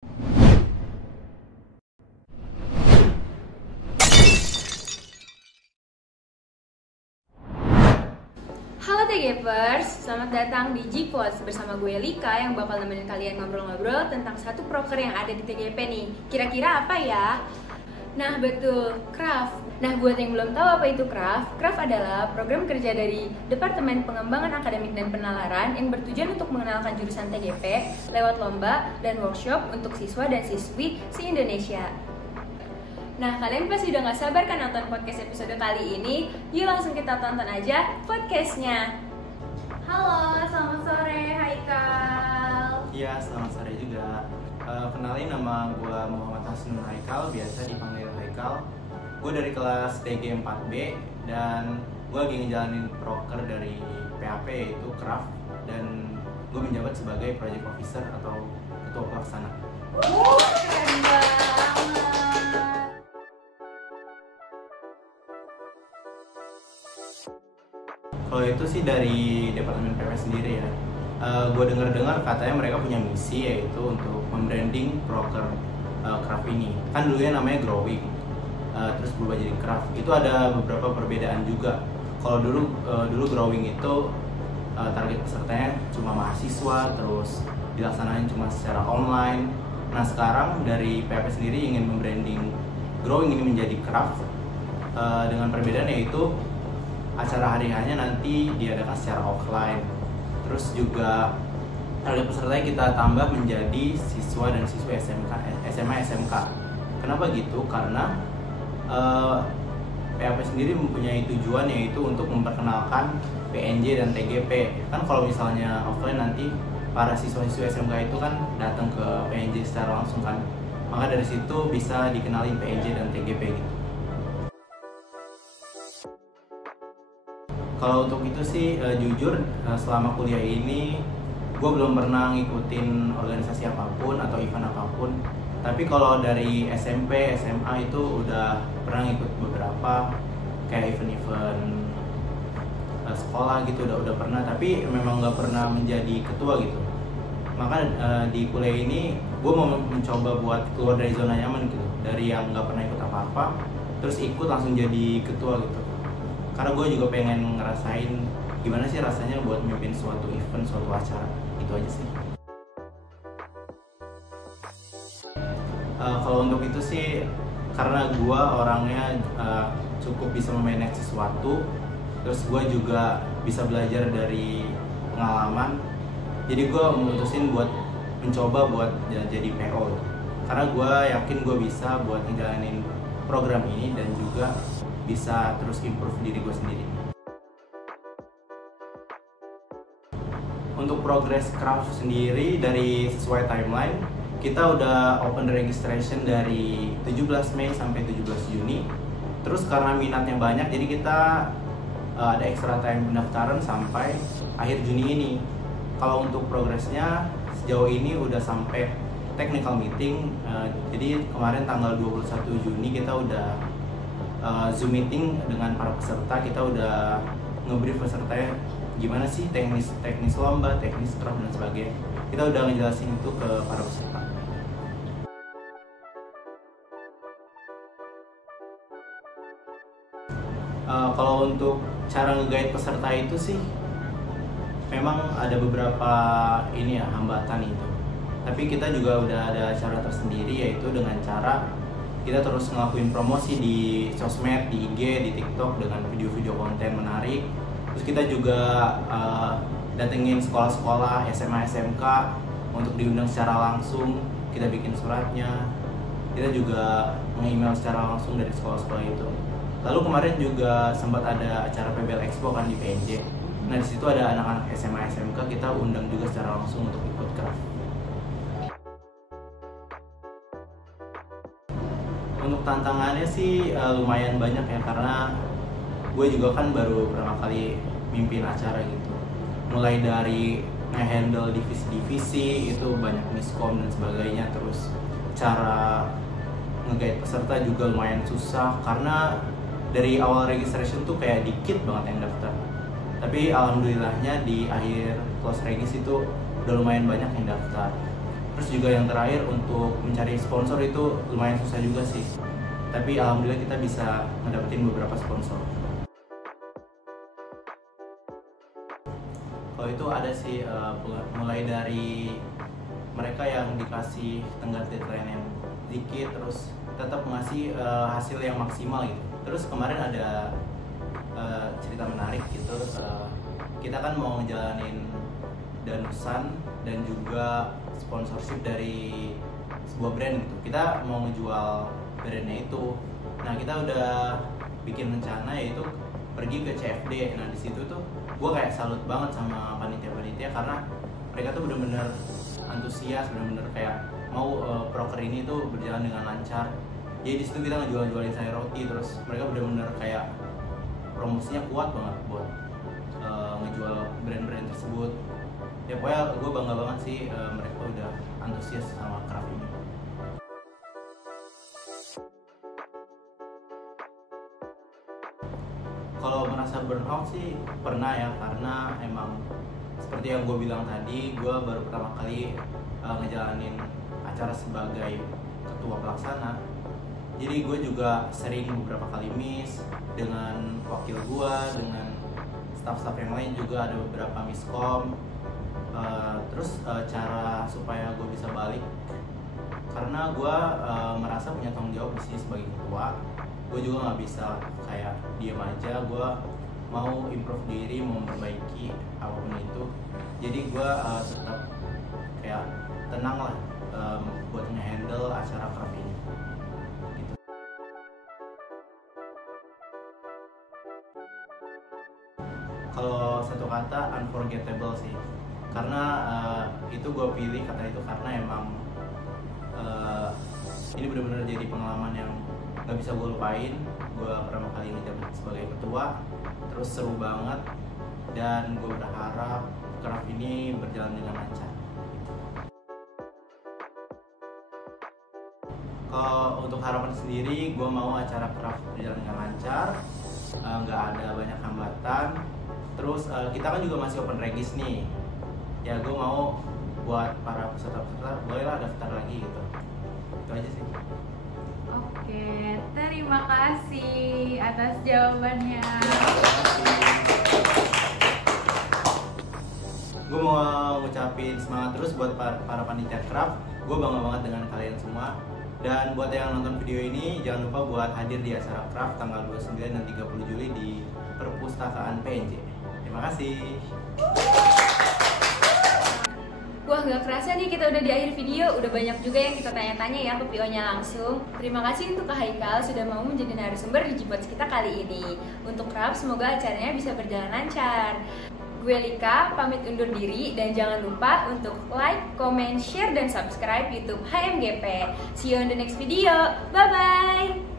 Halo TGPers, selamat datang di G-Pods bersama gue Lika yang bakal nemenin kalian ngobrol-ngobrol tentang satu proker yang ada di TGP nih. Kira-kira apa ya? Nah betul, Craft. Nah buat yang belum tahu apa itu Craft adalah program kerja dari Departemen Pengembangan Akademik dan Penalaran yang bertujuan untuk mengenalkan jurusan TGP lewat lomba dan workshop untuk siswa dan siswi se-Indonesia. Nah, kalian pasti udah gak sabar kan nonton podcast episode kali ini? Yuk langsung kita tonton aja podcastnya. Halo, selamat sore Haikal. Iya, selamat sore juga. Kenalin, nama gue Muhammad Hasnul Haikal, biasa dipanggil Haikal. Gue dari kelas TG 4B dan gue lagi ngejalanin proker dari PAP yaitu Craft, dan gue menjabat sebagai project officer atau ketua pelaksana. Keren banget. Kalau itu sih dari Departemen PP sendiri ya. Gue dengar katanya mereka punya misi yaitu untuk membranding proker Craft ini. Kan dulunya namanya Growing, terus berubah jadi Craft. Itu ada beberapa perbedaan juga. Kalau dulu Growing itu target pesertanya cuma mahasiswa, terus dilaksanain cuma secara online. Nah sekarang dari PP sendiri ingin membranding Growing ini menjadi Craft dengan perbedaan yaitu acara hari-harinya nanti diadakan secara offline. Terus juga target pesertanya kita tambah menjadi siswa dan siswi SMA SMK. Kenapa gitu? Karena PAP sendiri mempunyai tujuan yaitu untuk memperkenalkan PNJ dan TGP. Kan kalau misalnya offline nanti para siswa-siswi SMK itu kan datang ke PNJ secara langsung kan. Maka dari situ bisa dikenalin PNJ dan TGP gitu. Kalau untuk itu sih jujur selama kuliah ini gue belum pernah ngikutin organisasi apapun atau event apapun. Tapi kalau dari SMP, SMA itu udah pernah ngikut beberapa kayak event-event sekolah gitu, udah pernah. Tapi memang nggak pernah menjadi ketua gitu. Maka di kuliah ini gue mau mencoba buat keluar dari zona nyaman gitu, dari yang nggak pernah ikut apa-apa terus ikut langsung jadi ketua gitu. Karena gue juga pengen ngerasain gimana sih rasanya buat mimpin suatu event, suatu acara. Itu aja sih. Kalau untuk itu sih karena gue orangnya cukup bisa memanage sesuatu, terus gue juga bisa belajar dari pengalaman. Jadi gue memutusin buat mencoba buat jadi PO. Karena gue yakin gue bisa buat ngejalanin program ini dan juga bisa terus improve diri gue sendiri. Untuk progress Craft sendiri dari sesuai timeline, kita udah open registration dari 17 Mei sampai 17 Juni. Terus karena minatnya banyak, jadi kita ada extra time pendaftaran sampai akhir Juni ini. Kalau untuk progresnya sejauh ini udah sampai technical meeting. Jadi kemarin tanggal 21 Juni kita udah Zoom meeting dengan para peserta. Kita udah ngebrief pesertanya gimana sih teknis lomba, teknis Craft dan sebagainya. Kita udah ngejelasin itu ke para peserta. Kalau untuk cara nge-guide peserta itu sih memang ada beberapa hambatan itu. Tapi kita juga udah ada cara tersendiri, yaitu dengan cara kita terus ngelakuin promosi di sosmed, di IG, di TikTok dengan video-video konten menarik. Terus kita juga datengin sekolah-sekolah, SMA, SMK untuk diundang secara langsung. Kita bikin suratnya. Kita juga nge-email secara langsung dari sekolah-sekolah itu. Lalu kemarin juga sempat ada acara PBL Expo kan di PNJ. Nah di situ ada anak-anak SMA, SMK, kita undang juga secara langsung untuk ikut Craft. Untuk tantangannya sih lumayan banyak ya, karena gue juga kan baru pertama kali mimpin acara gitu. Mulai dari nge-handle divisi-divisi itu banyak miskom dan sebagainya. Terus cara nge-guide peserta juga lumayan susah karena dari awal registration tuh kayak dikit banget yang daftar. Tapi alhamdulillahnya di akhir close regis itu udah lumayan banyak yang daftar. Terus juga yang terakhir, untuk mencari sponsor itu lumayan susah juga sih. Tapi alhamdulillah kita bisa mendapatkan beberapa sponsor. Kalau itu ada sih, mulai dari mereka yang dikasih tenggat deadline yang dikit, terus tetap ngasih hasil yang maksimal gitu. Terus kemarin ada cerita menarik gitu, kita kan mau ngejalanin danusan dan juga sponsorship dari sebuah brand gitu. Kita mau ngejual brandnya itu. Nah, kita udah bikin rencana, yaitu pergi ke CFD. Nah, di situ tuh gue kayak salut banget sama panitia-panitia, karena mereka tuh bener-bener antusias, bener-bener kayak mau proker ini tuh berjalan dengan lancar. Jadi di situ kita ngejual-jualin sayur roti, terus mereka bener-bener kayak promosinya kuat banget buat ngejual brand-brand tersebut. Ya pokoknya gue bangga banget sih, mereka udah antusias sama craft ini. Kalau merasa burnout sih pernah ya, karena emang seperti yang gue bilang tadi, gue baru pertama kali ngejalanin acara sebagai ketua pelaksana. Jadi gue juga sering beberapa kali miss dengan wakil gue, dengan staff-staff yang lain juga ada beberapa miskom. Terus cara supaya gue bisa balik, karena gue merasa punya tanggung jawab di sini sebagai ketua. Gue juga nggak bisa kayak diam aja, gue mau improve diri, mau memperbaiki apapun itu. Jadi gue tetap kayak tenang lah buat nge-handle acara craft ini gitu. Kalau satu kata, unforgettable sih, karena itu gue pilih kata itu karena emang ini benar-benar jadi pengalaman yang gak bisa gue lupain. Gue pertama kali menjabat sebagai ketua, terus seru banget, dan gue berharap craft ini berjalan dengan lancar. Kalau untuk harapan sendiri, gue mau acara craft berjalan dengan lancar, nggak ada banyak hambatan. Terus kita kan juga masih open regis nih, ya gue mau buat para peserta-peserta bolehlah daftar lagi gitu. Itu aja sih. Oke, terima kasih atas jawabannya. Gue mau ngucapin semangat terus buat para panitia craft. Gue bangga banget dengan kalian semua. Dan buat yang nonton video ini, jangan lupa buat hadir di acara craft tanggal 29 dan 30 Juli di Perpustakaan PNJ. Terima kasih. Wah, gak kerasa nih kita udah di akhir video. Udah banyak juga yang kita tanya-tanya ya ke PO-nya langsung. Terima kasih untuk Kak Haikal sudah mau menjadi narasumber di Gpods kita kali ini. Untuk craft, semoga acaranya bisa berjalan lancar. Gue Lika, pamit undur diri, dan jangan lupa untuk like, comment, share, dan subscribe YouTube HMGP. See you on the next video. Bye-bye!